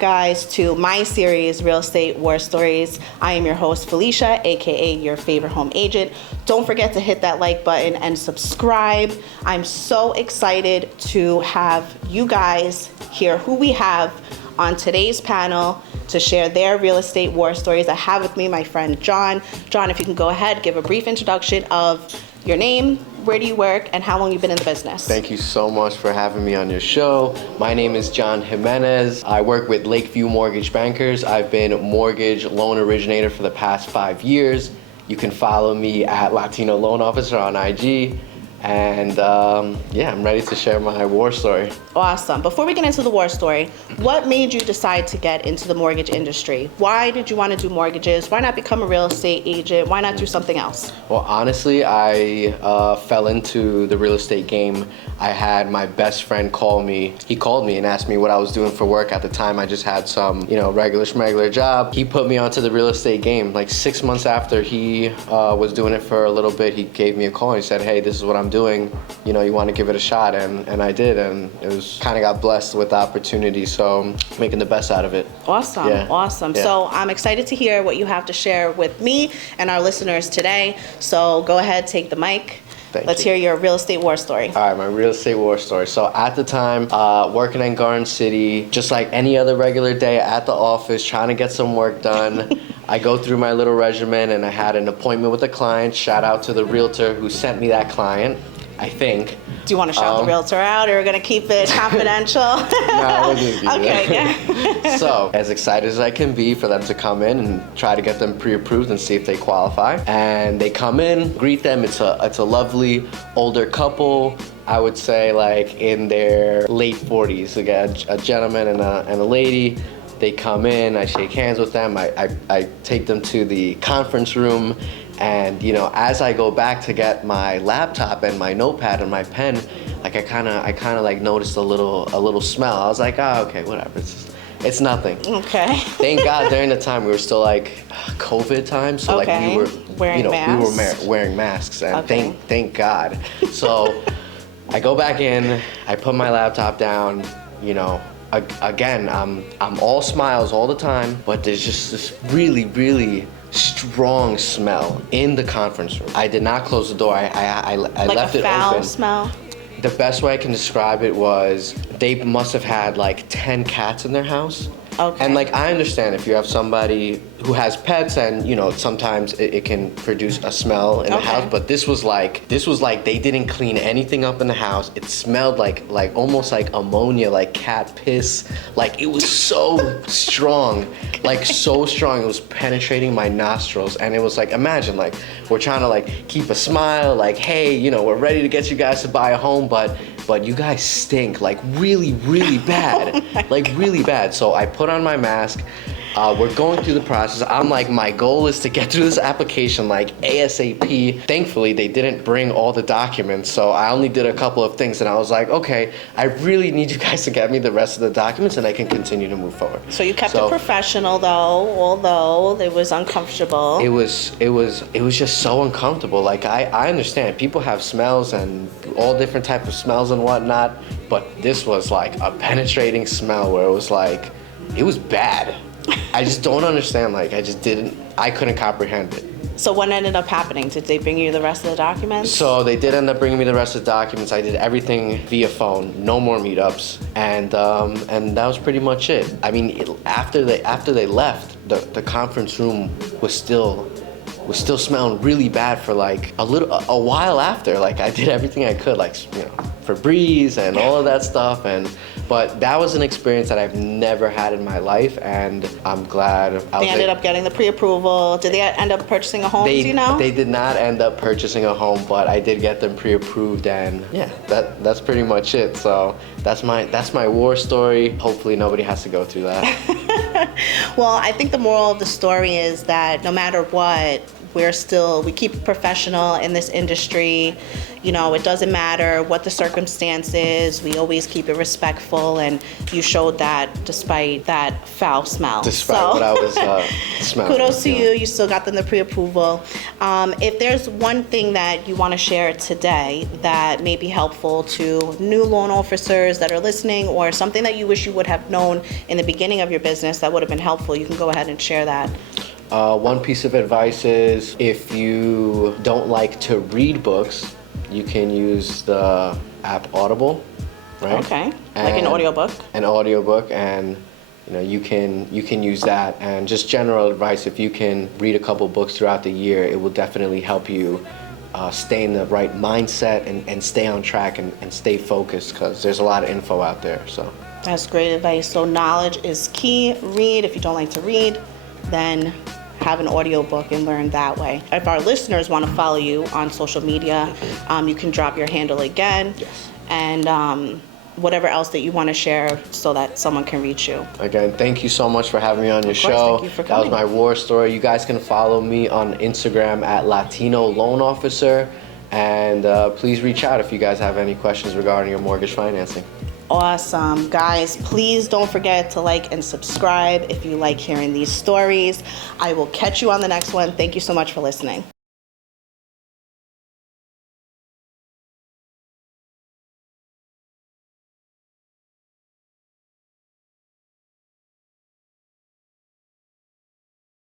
back, guys, to my series, Real Estate War Stories. I am your host, Felicia, aka your favorite home agent. Don't forget to hit that like button and subscribe. I'm so excited to have you guys hear who we have on today's panel to share their real estate war stories. I have with me my friend John. John, if you can go ahead, give a brief introduction of your name, where do you work, and how long you've been in the business. Thank you so much for having me on your show. My name is John Jimenez. I work with Lakeview Mortgage Bankers. I've been a mortgage loan originator for the past 5 years. You can follow me at Latino Loan Officer on IG. And I'm ready to share my war story. Awesome. Before we get into the war story, what made you decide to get into the mortgage industry? Why did you want to do mortgages? Why not become a real estate agent? Why not do something else? Well, honestly, I fell into the real estate game. I had my best friend call me. He called me and asked me what I was doing for work. At the time, I just had some, regular job. He put me onto the real estate game. Like 6 months after he was doing it for a little bit, he gave me a call and he said, hey, this is what I'm doing, you want to give it a shot, and I did, and it was kind of got blessed with the opportunity, so making the best out of it. Awesome. Yeah. So I'm excited to hear what you have to share with me and our listeners today, so go ahead, take the mic. Let's hear your real estate war story. All right, my real estate war story. So at the time, working in Garden City, just like any other regular day at the office, trying to get some work done. I go through my little regimen and I had an appointment with a client. Shout out to the realtor who sent me that client, I think. Do you want to shout the realtor out, or are we going to keep it confidential? No, we'll just keep it. Okay, yeah. So, as excited as I can be for them to come in and try to get them pre-approved and see if they qualify. And they come in, greet them. It's a lovely older couple. I would say like in their late 40s. Again, a gentleman and a lady. They come in, I shake hands with them. I take them to the conference room. And as I go back to get my laptop and my notepad and my pen, like I kind of like noticed a little smell. I was like, okay, whatever. It's nothing. Okay. Thank God during the time we were still like COVID time, so like we were wearing masks, and thank God. So I go back in, I put my laptop down. Again, I'm all smiles all the time, but there's just this really, really strong smell in the conference room. I did not close the door. I like left it open. Like a foul smell? The best way I can describe it was they must have had like 10 cats in their house. Okay. And like I understand if you have somebody who has pets and sometimes it can produce a smell in the house, but this was like they didn't clean anything up in the house. It smelled like almost like ammonia, like cat piss. Like it was so strong, like so strong. It was penetrating my nostrils, and it was like, imagine like we're trying to like keep a smile, like, hey, we're ready to get you guys to buy a home, but you guys stink like really, really bad. Like really bad. So I put on my mask. We're going through the process. I'm like, my goal is to get through this application like ASAP. Thankfully, they didn't bring all the documents, so I only did a couple of things, and I was like, okay, I really need you guys to get me the rest of the documents, and I can continue to move forward. So you kept it professional, though, although it was uncomfortable. It was just so uncomfortable. Like I understand people have smells and all different types of smells and whatnot, but this was like a penetrating smell where it was like, it was bad. I just don't understand. Like I couldn't comprehend it. So what ended up happening? Did they bring you the rest of the documents? So they did end up bringing me the rest of the documents. I did everything via phone, no more meetups, and that was pretty much it. I mean, after they left, the conference room was still smelling really bad for like a while after. Like I did everything I could, like Febreze and all of that stuff, but that was an experience that I've never had in my life, and I'm glad they ended up getting the pre-approval. Did they end up purchasing a home? They did not end up purchasing a home, but I did get them pre-approved, and yeah, that's pretty much it. So that's my war story. Hopefully nobody has to go through that. Well, I think the moral of the story is that no matter what, we keep it professional in this industry. You know, it doesn't matter what the circumstances. We always keep it respectful, and you showed that despite that foul smell. Despite what I was smelling. Kudos to you. You still got them the pre-approval. If there's one thing that you want to share today that may be helpful to new loan officers that are listening, or something that you wish you would have known in the beginning of your business that would have been helpful, you can go ahead and share that. One piece of advice is, if you don't like to read books, you can use the app Audible, right? Okay, like an audiobook. An audiobook, and you know, you can use that. And just general advice, if you can read a couple books throughout the year, it will definitely help you stay in the right mindset and stay on track and stay focused, because there's a lot of info out there. So that's great advice. So knowledge is key. Read. If you don't like to read, then have an audiobook and learn that way. If our listeners want to follow you on social media, you can drop your handle again. Yes. And whatever else that you want to share so that someone can reach you. Again, thank you so much for having me on your show. Thank you for That coming. was my war story. You guys can follow me on Instagram at Latino Loan Officer, and please reach out if you guys have any questions regarding your mortgage financing. Awesome. Guys, please don't forget to like and subscribe if you like hearing these stories. I will catch you on the next one. Thank you so much for listening.